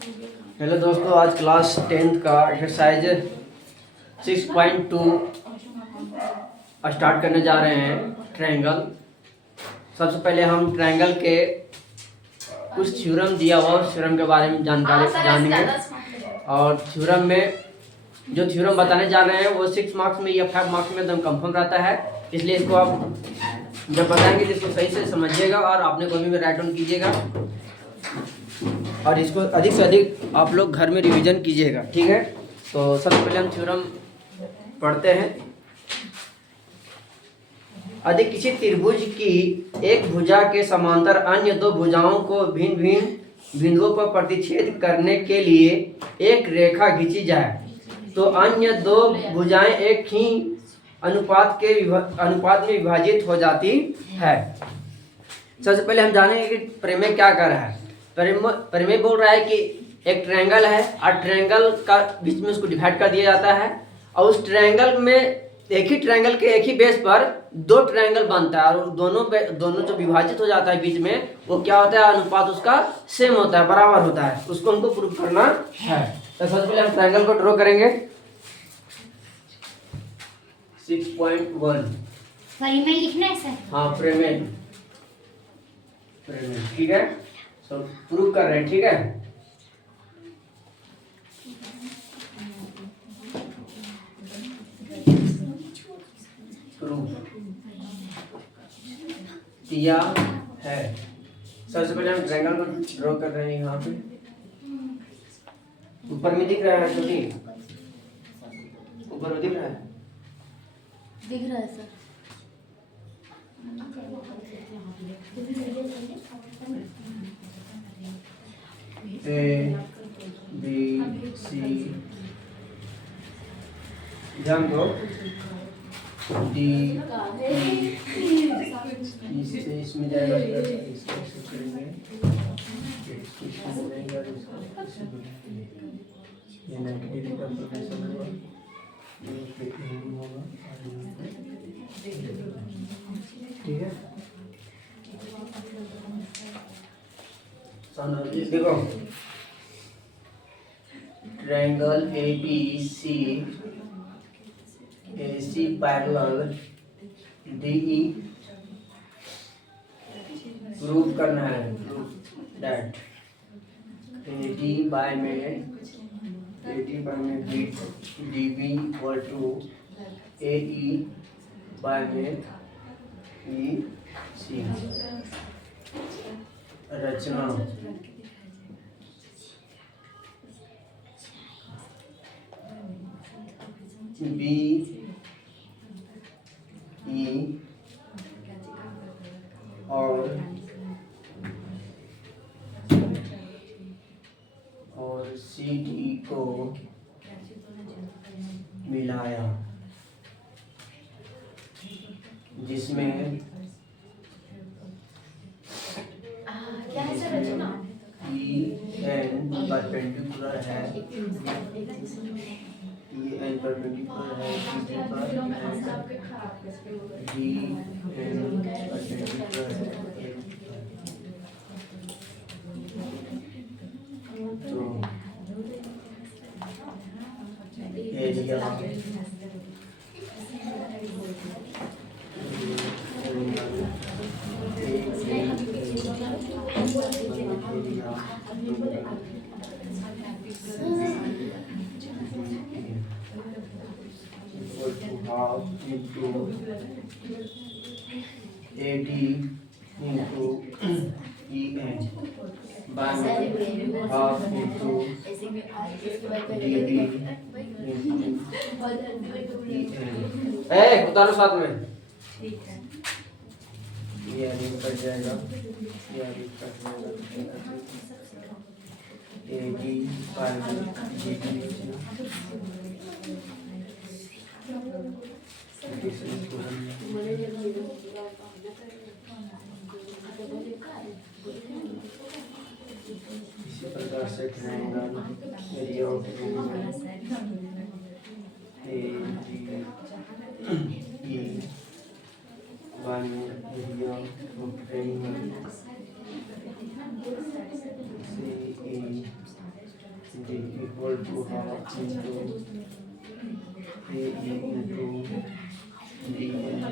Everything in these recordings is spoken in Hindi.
हेलो दोस्तों, आज क्लास 10th का एक्सरसाइज 6.2 स्टार्ट करने जा रहे हैं। ट्रायंगल। सबसे पहले हम ट्रायंगल के कुछ थ्योरम दिया हुआ थ्योरम के बारे में जानकारी जानेंगे। और थ्योरम में जो थ्योरम बताने जा रहे हैं वो 6 मार्क्स में या 5 मार्क्स में एकदम कंफर्म रहता है। इसलिए इसको आप जब बताएंगे तो इसको सही से समझिएगा और आपने कभी भी राइट डाउन कीजिएगा और इसको अधिक से अधिक आप लोग घर में रिवीजन कीजिएगा, ठीक है। तो सबसे पहले हम थ्योरम पढ़ते हैं। यदि किसी त्रिभुज की एक भुजा के समांतर अन्य दो भुजाओं को भिन्न भिन्न बिंदुओं पर प्रतिच्छेद करने के लिए एक रेखा खींची जाए तो अन्य दो भुजाएं एक ही अनुपात में विभाजित हो जाती है। सबसे पहले हम जानेंगे कि प्रमेय क्या कर रहा है। प्रमेय बोल रहा है कि एक ट्रायंगल है और ट्रायंगल का बीच में उसको डिवाइड कर दिया जाता है और उस ट्रायंगल में एक ही ट्रायंगल के एक ही बेस पर दो ट्रायंगल बनता है और दोनों जो विभाजित हो जाता है बीच में वो क्या होता है, अनुपात उसका सेम होता है, बराबर होता है। उसको हमको प्रूव करना है। तो सबसे पहले हम ट्रायंगल को ड्रॉ करेंगे। 6.1 सही में लिखना है सर। हाँ, प्रमेय, ठीक है। तो प्रूव कर रहे हैं, ठीक है। प्रूफ किया है। सबसे पहले हम ट्रायंगल को ड्रॉ कर रहे हैं। यहाँ पे ऊपर में दिख रहा है छोटी, ऊपर में दिख रहा है, दिख रहा है सर। A B C ध्यान दो, D E इसमें जाएगा, इसको करेंगे, ये नेगेटिव का प्रोपोर्शन होगा, ठीक है। देखो, triangle ABC AC parallel DE prove करना है। दैट AD बाय में DB equal to AE by में EC। रचना BE और CD को मिलाया, जिसमें EN परपेंडिकुलर है, EN परपेंडिकुलर है DD पर, DN परपेंडिकुलर है। तो area half into AD into EN by half into DB into EN। उतारो साथ में, ये अरेंज कर जाएगा, ये अरेंज कर जाएगा। AD by DB इसी प्रकार से triangle area of ADE by area of triangle CE equal to half into A into DN 1/2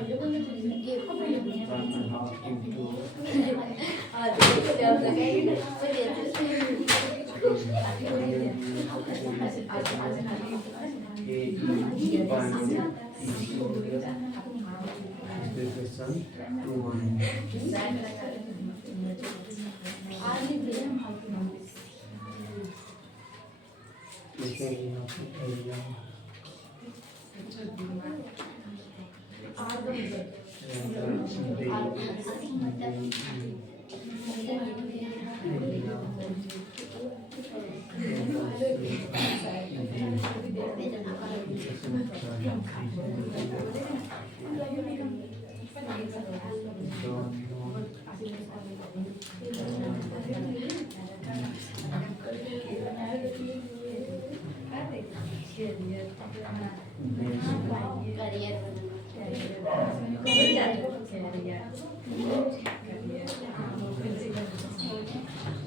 into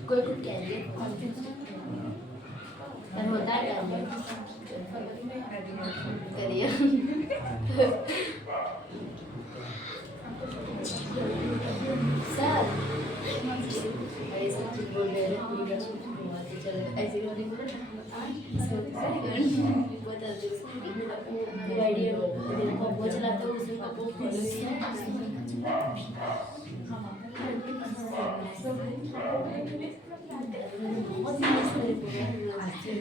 कोई कुछ कैरियर पर होता है कैरियर सर ऐसे कुछ बोल रहे हैं पूरी का सूट चलो ऐसे करने को बता दो फिर आइडिया पप्पो चलाता हूँ उसमें पप्पो फॉलो बहुत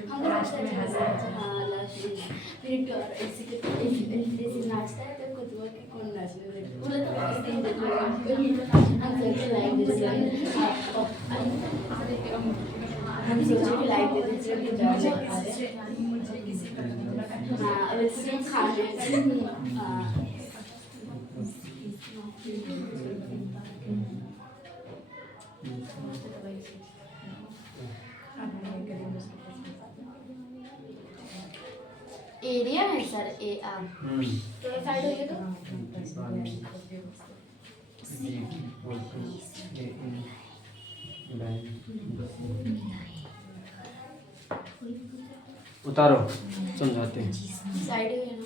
हम लास्ट में हाँ लास्ट में फिर ऐसे नाचता है तो खुद के कौन नाचने बोले तो इस दिन देख लो हम सोचे लाइक दे हम सोचे कि लाइक दे दे कि हाँ अब इसमें खाने हाँ एरिया है सर ए आर तो साइड हो गया तो उतारो समझाते हैं साइड हो गया ना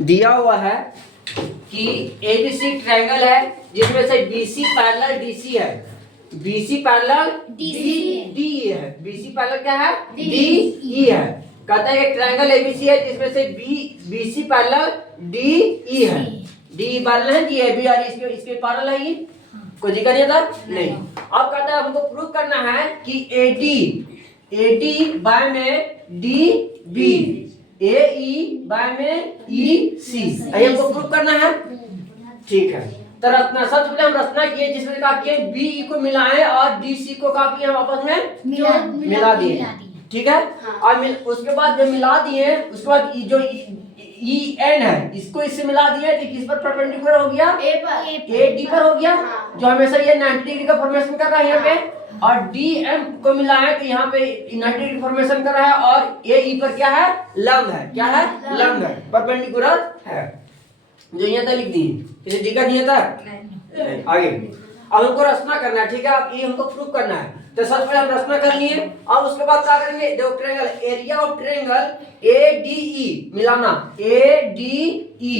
दिया हुआ है कि एबीसी ट्रायंगल है जिसमें से बीसी पैरेलल डीसी है बीसी पैरेलल डी है बीसी पैरेलल क्या है डी है कहता है एक ट्रायंगल एबीसी है जिसमें से बीसी पैरेलल डी है डी पैरेलल है डी है बी और इसके पैरेलल है ये कोई दिक्कत नहीं था नहीं अब कहता है हमको प्रूव करना है कि एडी बाय में डी बी AE बाय में EC ये हमको प्रूव करना है ठीक है तो रचना सबसे पहले हम रचना किए जिसमें कहा कि BE को मिलाएं और DC को कहा कि हम आपस में मिला दिए ठीक है और उसके बाद जब मिला दिए उसके बाद जो EN है इसको इससे मिला दिए तो किस पर परपेंडिकुलर हो गया AD पर हो गया जो हमेशा ये 90 डिग्री का फॉर्मेशन कर रहा है यहाँ पे और DM को मिला है तो यहाँ पे 90 डिग्री फॉर्मेशन कर रहा है और AE पर क्या है लंब है क्या है लंब है परपेंडिकुलर है जो यहाँ तक लिख दी इसे दिक्कत नहीं था आगे अब हमको रचना करना है ठीक है अब ये हमको प्रूव करना है तो सबसे पहले हम रचना कर लिए अब उसके बाद क्या करेंगे देखो triangle area of triangle ADE मिलाना ADE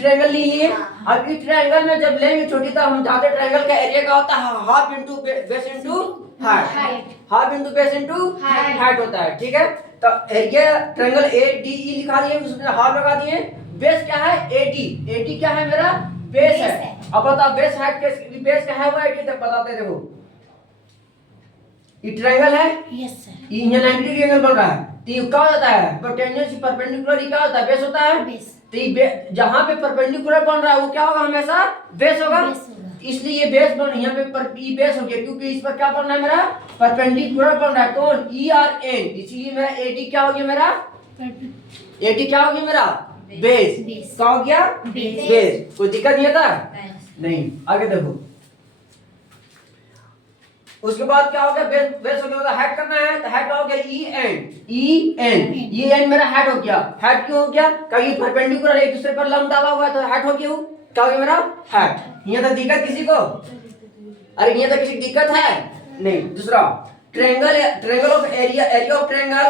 ट्रायंगल लिए अब इस ट्रायंगल में जब लेंगे छोटी तो हम जाते ट्रायंगल का एरिया का होता है half into base into height half into base into height होता है ठीक है तो एरिया ट्रायंगल ADE लिखा दिए उसमें हाफ लगा दिए बेस क्या है AD क्या है मेरा बेस है अब बताओ बेस हाइट के बेस क्या है वो 80 तक बताते देखो ये ट्रायंगल है यस सर ये 90 डिग्री एंगल बन रहा है तो ये क्या होता है परपेंडिकुलर परपेंडिकुलर क्या होता है बेस होता है बेस तो ये जहां पे परपेंडिकुलर बन रहा है वो क्या होगा हमेशा बेस होगा इसलिए ये बेस बन यहाँ पे ये बेस हो गया क्योंकि इस पर क्या बन रहा है मेरा परपेंडिकुलर बन रहा है कौन E और N इसलिए मेरा AD क्या हो गया मेरा AD क्या हो गया मेरा बेस क्या हो गया बेस कोई दिक्कत नहीं था नहीं आगे देखो उसके बाद क्या हो गया, बेस बेस हो गया, हेड करना है तो हेड हो गया ई एन मेरा हेड हो गया। हेड क्यों हो गया, क्योंकि परपेंडिकुलर एक दूसरे पर लंब डाला हुआ है तो हेड हो गया, क्या हो गया मेरा हेड। यहाँ तक दिक्कत किसी को, अरे यहाँ तक किसी दिक्कत है नहीं। दूसरा triangle of area of triangle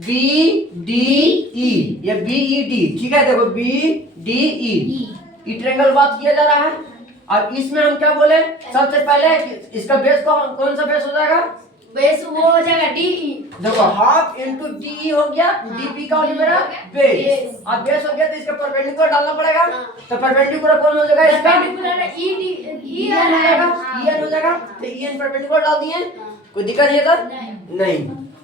BDE या BED, ठीक है। देखो BDE ये ट्रायंगल बात किया जा रहा है। अब इसमें हम क्या बोले, सबसे पहले इसका बेस कौन सा बेस हो जाएगा, बेस वो हो जाएगा DE। देखो हाफ इंटू DE हो गया, DP का हो गया मेरा बेस। अब बेस हो गया तो इसका परपेंडिकुलर डालना पड़ेगा, तो परपेंडिकुलर कौन हो जाएगा इसका, परपेंडिकुलर EN हो जाएगा, EN हो जाएगा। तो EN परपेंडिकुलर डाल दिए, कोई दिक्कत नहीं है था नहीं।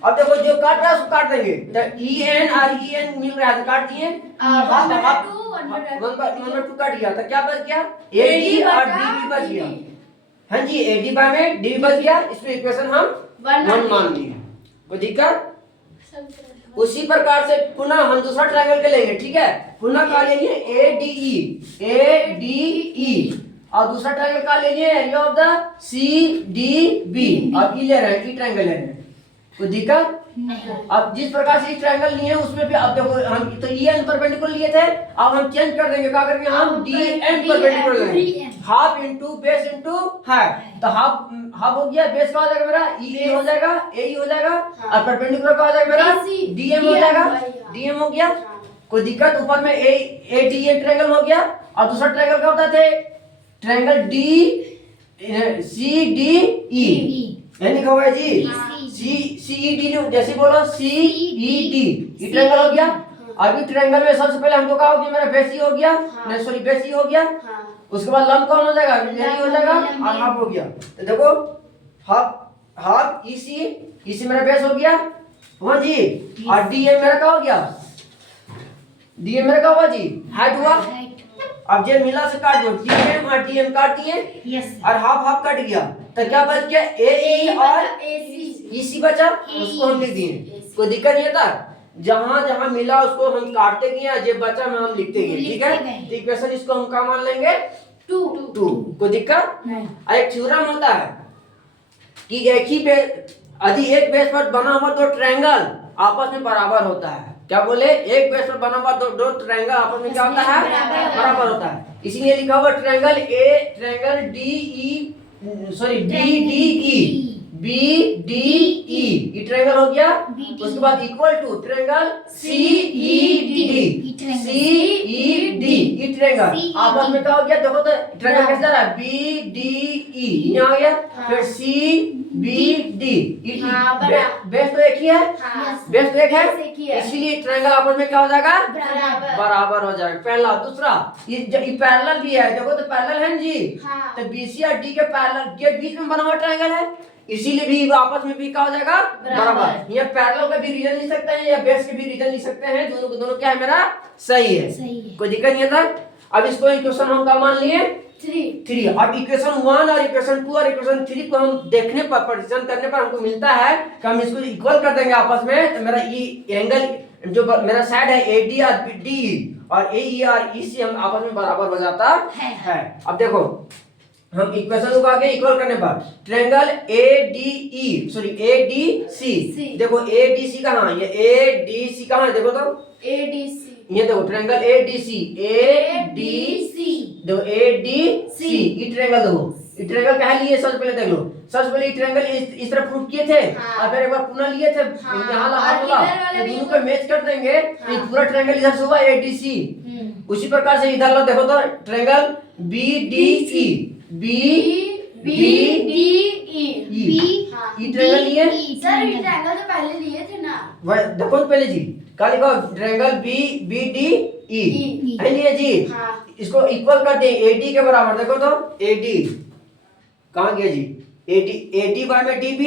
अब देखो जो काट रहा है उसको काट देंगे, तो EN और EN मिल रहा है तो काट दिए, 1/2 काट गया तो क्या बच गया, AD और DB बच गया। हाँ जी, AD बाय में DB बच गया, इसमें इक्वेशन हम 1 मान लिए, कोई दिक्कत। उसी प्रकार से पुनः हम दूसरा ट्रायंगल के लेंगे, ठीक है। पुनः का लेंगे ADE और दूसरा ट्रायंगल का लेंगे एरिया ऑफ द CDB। अब ये ले रहे हैं, ई ट्रायंगल ले रहे हैं, कोई दिक्कत नहीं। अब जिस प्रकार से ट्रायंगल लिए उसमें भी अब देखो हम तो EN परपेंडिकुलर लिए थे, अब हम चेंज कर देंगे, क्या करेंगे हम DN परपेंडिकुलर लेंगे, half into base into half. तो हाफ हो गया, बेस का हो जाएगा मेरा EE हो जाएगा, AE हो जाएगा, और परपेंडिकुलर का हो जाएगा मेरा DM हो जाएगा, DM हो गया, कोई दिक्कत। ऊपर में ADN ट्रायंगल हो गया, और दूसरा ट्रायंगल क्या होता है, ट्रायंगल CDE यानी क्या होगा जी, CED, जैसे बोलो CED, ये ट्रायंगल हो गया। अभी ट्रायंगल में सबसे पहले हमको क्या हो गया, मेरा बेस ही हो गया, नहीं सॉरी बेस ही हो गया। उसके बाद लंब कौन हो जाएगा, लंब हो जाएगा, और हाफ हो गया। तो देखो हाफ EC मेरा बेस हो गया, हाँ जी। और DM मेरा क्या हो गया, DM मेरा क्या हुआ जी, हाइट हुआ। अब जे मिला से काट दो, DM और DM काट दिए, और हाफ कट गया, तो क्या बच गया, AE और EC बचा, उसको हम लिख दिए, कोई दिक्कत नहीं था। जहां जहां मिला उसको हम काटते गए, जो बचा में हम लिखते गए, ठीक है। इक्वेशन इसको हम क्या मान लेंगे, 2, कोई दिक्कत नहीं। एक थ्योरम होता है कि एक बेस पर बना हुआ दो ट्रायंगल आपस में बराबर होता है। क्या बोले, एक बेस पर बना हुआ दो ट्रायंगल आपस में क्या होता है, बराबर होता है। इसीलिए लिखा हुआ ट्रायंगल BDE ये ट्रायंगल हो गया। उसके बाद इक्वल टू ट्रायंगल CED ये ट्रायंगल आपस में क्या हो गया, देखो तो ट्रायंगल कैसा रहा, BDE यहाँ हो गया, फिर CBD, बेस तो एक ही है, बेस तो एक है, इसलिए ट्रायंगल आपस में क्या हो जाएगा, बराबर हो जाएगा। पहला। दूसरा ये पैरेलल भी है, देखो तो पैरेलल है जी, तो BC और D के पैरेलल के बीच में बना हुआ ट्रायंगल है, इसीलिए भी आपस में भी क्या हो जाएगा, बराबर। ये पैरेलल का भी रीजन लिख सकते हैं या बेस के भी रीजन लिख सकते हैं, दोनों को दोनों क्या है मेरा सही है, कोई दिक्कत नहीं था। अब इसको इक्वेशन हम क्या मान लिए, 3। अब इक्वेशन 1 और इक्वेशन 2 और इक्वेशन 3 को हम देखने पर परिचय करने पर हमको मिलता है कि हम इसको इक्वल कर देंगे आपस में, तो मेरा एंगल जो मेरा साइड है AD और DE और AE और EC हम आपस में बराबर हो जाता है। अब देखो हम इक्वेशन को आगे इक्वल करने पर ट्रायंगल ADC, देखो ADC कहाँ, ये ADC कहाँ है, देखो तो ADC, ये देखो ट्रायंगल ADC देखो ADC ये ट्रायंगल, देखो ये ट्रायंगल क्या लिए, सबसे पहले देख लो, सबसे पहले ये ट्रायंगल इस तरफ प्रूफ किए थे, और फिर एक बार पुनः लिए थे, यहाँ लगा तो दोनों को मैच कर देंगे, ये पूरा ट्रायंगल इधर से हुआ ADC। उसी प्रकार से इधर लो, देखो तो ट्रायंगल BDE ये ट्रायंगल लिए, सर ये ट्रायंगल तो पहले लिए थे ना, वह देखो पहले जी, क्या लिखो, ट्रायंगल BDE है लिए जी। इसको इक्वल कर दे AD के बराबर, देखो तो AD कहाँ गया जी, AD बाय में DB,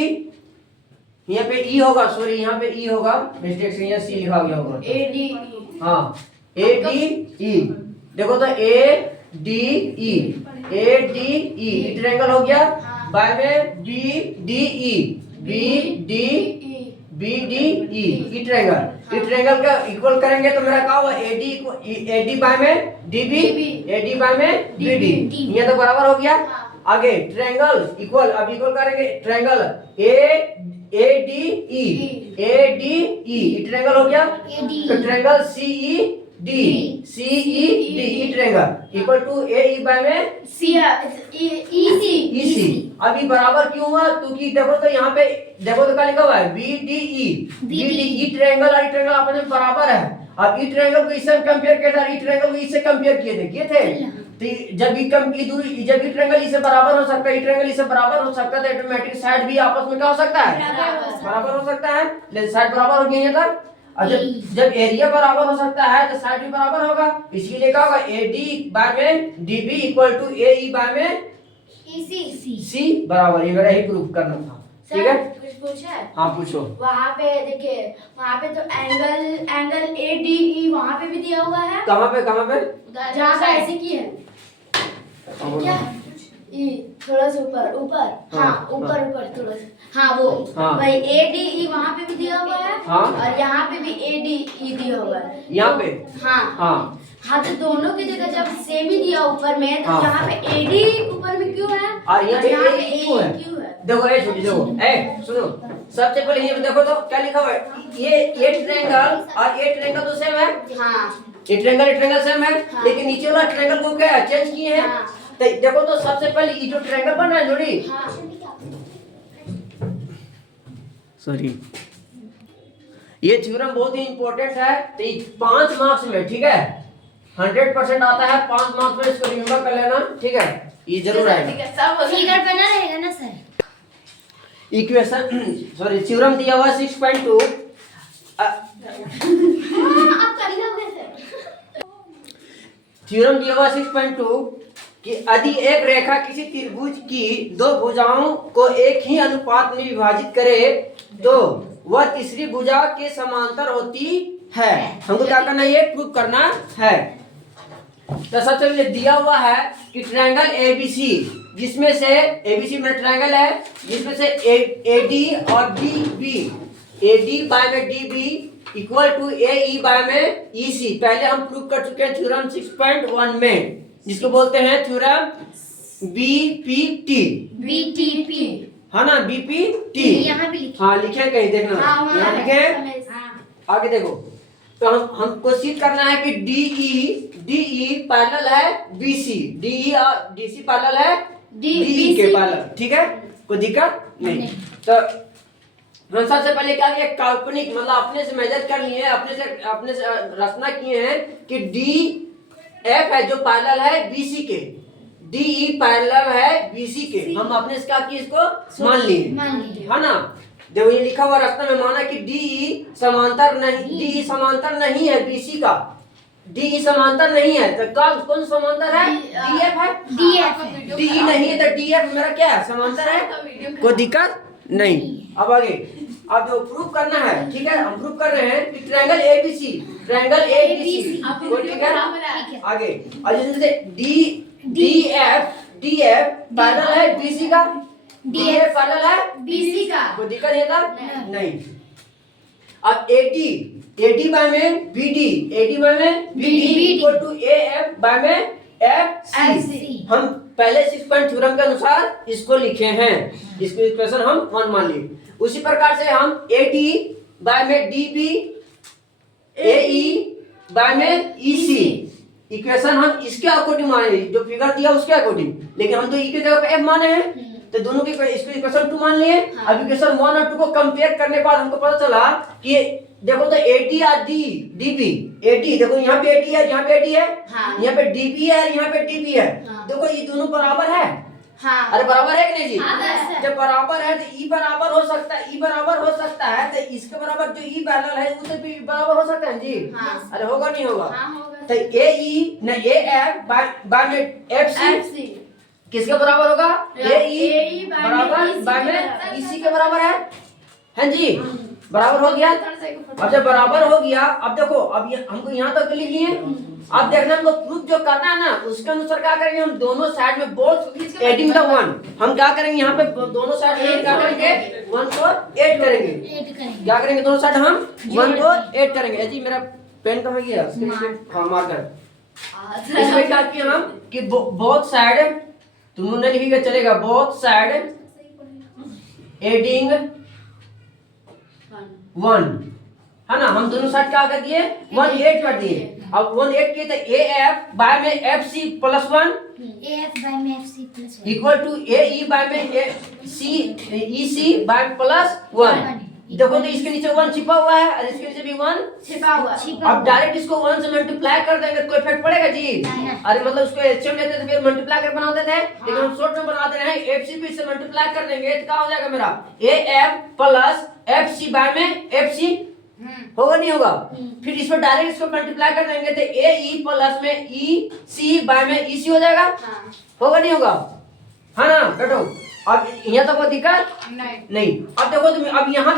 यहाँ पे E होगा, सॉरी यहाँ पे E होगा, मिस्टेक से यहाँ C लिखा गया होगा, ADE, हाँ ADE, देखो तो ADE ट्रायंगल हो गया, बाय में BDE ये ट्रायंगल का इक्वल करेंगे तो मेरा क्या हुआ, AD बाय में DB, AD बाय में BD, ये तो बराबर हो गया। आगे ट्रायंगल इक्वल, अब इक्वल करेंगे triangle A D E triangle हो गया। तो triangle C E D triangle equal to A E by में ई सी। अभी बराबर क्यों हुआ? क्योंकि देखो तो यहाँ पे देखो तो क्या लिखा हुआ है बी डी ई ट्रायंगल और ई ट्रायंगल आपस में बराबर है। अब ई ट्रायंगल को इससे कंपेयर किया था, ई ट्रायंगल को इससे कंपेयर किए थे। तो जब ई ट्रायंगल इससे बराबर हो सकता है, ई ट्रायंगल इससे बराबर हो सकता है, तो ऑटोमेटिक साइड भी आपस में क्या हो सकता है? बराबर हो सकता है। लेकिन साइड बराबर हो गई है तब, और जब एरिया बराबर हो सकता है तो साइड भी बराबर होगा। इसलिए क्या होगा ए डी बाय में D B equal to A E by में सी बराबर। ये मेरा ही प्रूफ करना था, ठीक है? कुछ पूछा है? हाँ पूछो। वहाँ पे देखिए, वहाँ पे तो एंगल ए डी ई वहाँ पे भी दिया हुआ है। कहाँ पे जहाँ पे ऐसे की है क्या? थोड़ा सा ऊपर हाँ ऊपर थोड़ा सा, हाँ वो भाई ए डी ई वहाँ पे भी दिया हुआ है। हाँ। और यहाँ पे भी ए डी ई दिया हुआ है यहाँ पे। हाँ तो दोनों की जगह जब सेम ही दिया ऊपर में, तो यहाँ पे ए डी ऊपर में क्यों है और यहाँ पे ए क्यों है? देखो ए छोटी देखो सुनो, सबसे पहले ये देखो तो क्या लिखा हुआ है, ये ट्रायंगल और ये ट्रायंगल तो सेम है। ये ट्रायंगल सेम है। लेकिन नीचे वाला ट्रायंगल को क्या चेंज किए हैं। तो देखो तो सबसे पहले ये जो ट्रायंगल बन रहा है जोड़ी, सॉरी, ये थ्योरम बहुत ही इंपॉर्टेंट है। तो 5 मार्क्स में, ठीक है, 100% आता है 5 मार्क्स में, इसको रिमेंबर कर लेना, ठीक है? ये जरूर आएगा। फिगर बना रहेगा ना सर? इक्वेशन सॉरी थ्योरम दिया हुआ 6.2। आप कर लोगे सर? थ्योरम दिया हुआ 6.2 कि यदि एक रेखा किसी त्रिभुज की दो भुजाओं को एक ही अनुपात में विभाजित करे तो वह तीसरी भुजा के समांतर होती है। हमको क्या करना है? ये प्रूव करना है। तो सबसे पहले दिया हुआ है कि ट्रायंगल एबीसी, जिसमें से एबीसी में ट्रायंगल है, जिसमें से एडी और डीबी, एडी बाय में DB equal to AE by में ईसी। पहले हम प्रूव कर चुके हैं थ्योरम 6.1 में, जिसको बोलते हैं थ्योरम बीपीटी। है ना, बीपीटी। यहाँ भी लिखे। हाँ लिखे कहीं देखना, यहाँ लिखे। आगे देखो, तो हमको सिद्ध करना है कि डीई पैरेलल है बीसी, डीई और डीसी पैरेलल है डीई के पैरेलल, ठीक है? कोई दिक्कत नहीं। तो हम सबसे पहले क्या किया, काल्पनिक मतलब अपने से मेजर कर लिए, अपने से रचना किए हैं कि डी एफ है जो पैरेलल है बीसी के, डीई पैरेलल है बीसी के। हम अपने से क्या किए, इसको मान लिए, है ना? देखो ये लिखा हुआ रचना में माना कि डीई समांतर नहीं है बीसी का, डीई समांतर नहीं है। तो कौन समांतर है? डीएफ है। डीई नहीं है तो डीएफ मेरा क्या है? समांतर है। कोई दिक्कत नहीं। अब आगे, अब जो प्रूव करना है, ठीक है, हम प्रूव कर रहे हैं कि ट्रायंगल एबीसी ठीक है? आगे और जैसे डीएफ पैरेलल है बीसी का, डीएफ पैरेलल है बीसी का। कोई दिक्कत है था? नहीं। अब एडी बाय में BD equal to AF by में एफसी। हम पहले 6 थ्योरम के अनुसार इसको लिखे हैं, इसको इक्वेशन हम 1 मान लिए। उसी प्रकार से हम एडी बाय में डीबी, एई बाय में ईसी इक्वेशन हम इसके अकॉर्डिंग माने, जो फिगर दिया उसके अकॉर्डिंग। लेकिन हम तो ई के जगह पे एफ माने हैं, तो दोनों की इसको इक्वेशन 2 मान लिए। अब इक्वेशन 1 और 2 को कंपेयर करने के बाद हमको पता चला कि देखो तो एडी और डीबी, एडी देखो यहाँ पे एडी है, यहाँ पे एडी है, यहाँ पे डीबी है, यहाँ पे डीबी है। देखो ये दोनों बराबर है। अरे बराबर है कि नहीं जी? जब बराबर है तो ई बराबर हो सकता है, तो इसके बराबर जो ई पैरेलल है वो तो भी बराबर हो सकता है जी। अरे होगा नहीं होगा? तो ए ई न ए एफ बाय में एफ सी किसके बराबर होगा? ए ई बराबर बाय में इसी के बराबर है जी। बराबर हो गया। अब जब बराबर हो गया, अब देखो, अब हमको यहाँ तक लिख लिए। अब देखना हमको प्रूफ जो करना है ना, उसके अनुसार क्या करेंगे, हम दोनों साइड में बोथ एडिंग द 1 हम क्या करेंगे, यहाँ पे दोनों साइड में क्या करेंगे, 1 को ऐड करेंगे। क्या करेंगे, दोनों साइड हम 1 को ऐड करेंगे। जी मेरा पेन कहाँ गया? हाँ मार्कर। इसमें क्या किया हम कि बोथ साइड तुम नहीं लिखेगा चलेगा, बोथ साइड एडिंग 1, है ना। हम दोनों साइड क्या कर दिए 1 8 कर दिए। अब 1 8 किए तो ए एफ बाय में F C plus 1 equal to A E by में सी ई सी बाय प्लस 1। देखो तो इसके नीचे 1 छिपा हुआ है और इसके नीचे भी 1 छिपा हुआ है। अब डायरेक्ट इसको 1 से मल्टीप्लाई कर देंगे तो इफेक्ट पड़ेगा जी? अरे मतलब उसको एचएम लेते थे फिर मल्टीप्लाई कर बनाते थे, लेकिन हम शॉर्ट में बनाते हैं एफसी पे से मल्टीप्लाई कर देंगे तो क्या हो जाएगा मेरा A F plus F C by में एफ सी होगा नहीं होगा। फिर इस पर डायरेक्ट इसको मल्टीप्लाई कर देंगे तो ए ई प्लस में ई सी बाय में ई सी हो जाएगा, होगा नहीं होगा, है ना बेटो। अब यहाँ तक कोई दिक्कत नहीं। अब देखो तुम अब यहाँ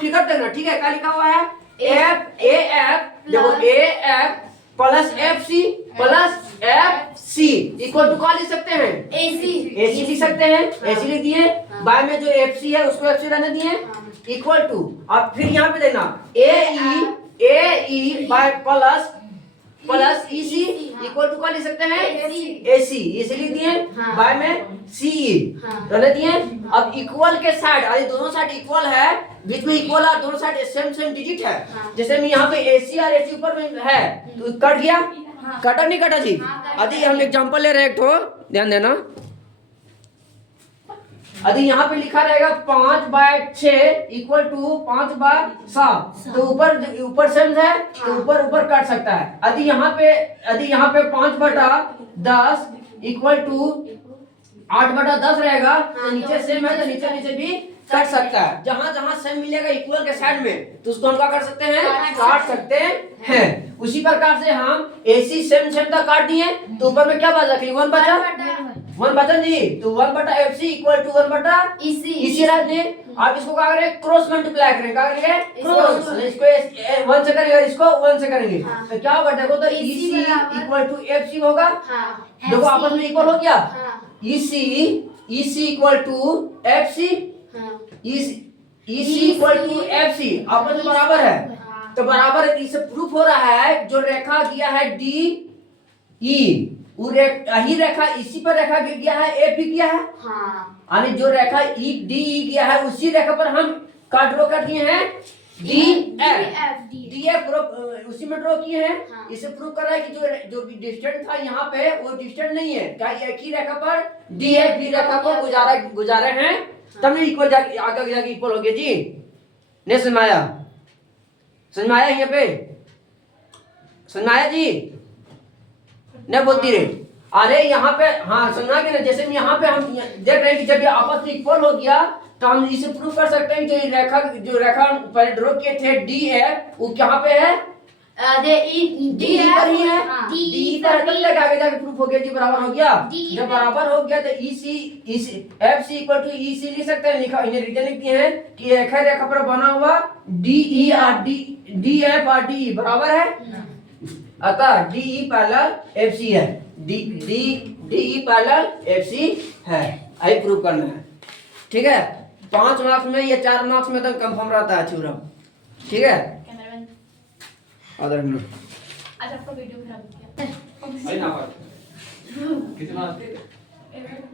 फिगर देखना, ठीक है, क्या लिखा हुआ है एफ ए एफ, देखो A F plus F C plus F C equal to क्या लिख सकते हैं एसी लिख सकते हैं, एसी लिख दिए, बाय में जो एफ सी है उसको एफ सी रहने दिए इक्वल टू। अब फिर यहाँ पे देखना A E by plus E C equal to क्या लिख सकते हैं एसी, इसे लिख दिए, बाय में सी रहने दिए। अब इक्वल के साइड, अरे दोनों साइड इक्वल है, बीच में इक्वल है, दोनों साइड सेम डिजिट है। जैसे मैं यहाँ पे एसी और एसी ऊपर में है तो कट गया, कटा नहीं कटा जी? अभी हम एग्जांपल ले रहे हैं, एक तो ध्यान देना। अभी यहाँ पे लिखा रहेगा 5/6 इक्वल टू 5/7, तो ऊपर सेम है तो ऊपर काट सकता है। यदि यहाँ पे 5/10 इक्वल टू 8/10 रहेगा तो नीचे सेम है तो नीचे भी काट सकता है। जहाँ सेम मिलेगा इक्वल के साइड में तो उसको हम क्या कर सकते हैं काट सकते हैं। उसी प्रकार से हम एसी सेम तक काट दिए तो ऊपर में क्या बचा 1 बचा जी, तो 1/FC इक्वल टू 1/EC रख दे। आप इसको क्या करें क्रॉस मल्टीप्लाई करें, क्या करेंगे क्रॉस, इसको 1 से करेंगे इसको 1 से करेंगे तो क्या होगा देखो तो EC इक्वल टू FC होगा। देखो आपस में इक्वल हो गया, EC equal to FC, EC equal to FC आपस में बराबर है। तो बराबर है, इससे प्रूफ हो रहा है जो रेखा दिया है DE वो रेखा इसी पर रेखा गया है AP किया है, यानी जो रेखा DE किया है उसी रेखा पर हम ड्रॉ कर दिए हैं DF उसी में ड्रॉ किए हैं। इसे प्रूव कर रहा है कि जो डिस्टेंस था यहाँ पे वो डिस्टेंस नहीं है, क्या एक ही रेखा पर DF भी रेखा को गुजारे हैं, तब इक्वल आगे जाके इक्वल हो गया जी। नहीं समझ आया यहाँ पे समझ आया जी? नहीं बोलती रे, अरे यहाँ पे हाँ समझा के ना। जैसे यहाँ पे हम देख रहे हैं कि जब ये आपस में इक्वल हो गया तो हम इसे प्रूव कर सकते हैं कि जो रेखा पहले ड्रॉ किए थे डी है वो कहाँ पे है डी पर ही है, डी पर तब तक आगे जाके प्रूफ हो गया जी बराबर हो गया। जब बराबर हो गया तो एफ सी इक्वल टू ई सी लिख सकते हैं। इन्हें रीजन लिख दिए हैं कि एक रेखा पर बना हुआ डी एफ और डी बराबर है, अतः DE पैरेलल FC है, DE पैरेलल FC है, आई प्रूव करना है। ठीक है, 5 मार्क्स में या 4 मार्क्स में तो कंफर्म रहता है थ्योरम। ठीक है, आधा मिनट आज आपका वीडियो खराब हो गया। कितना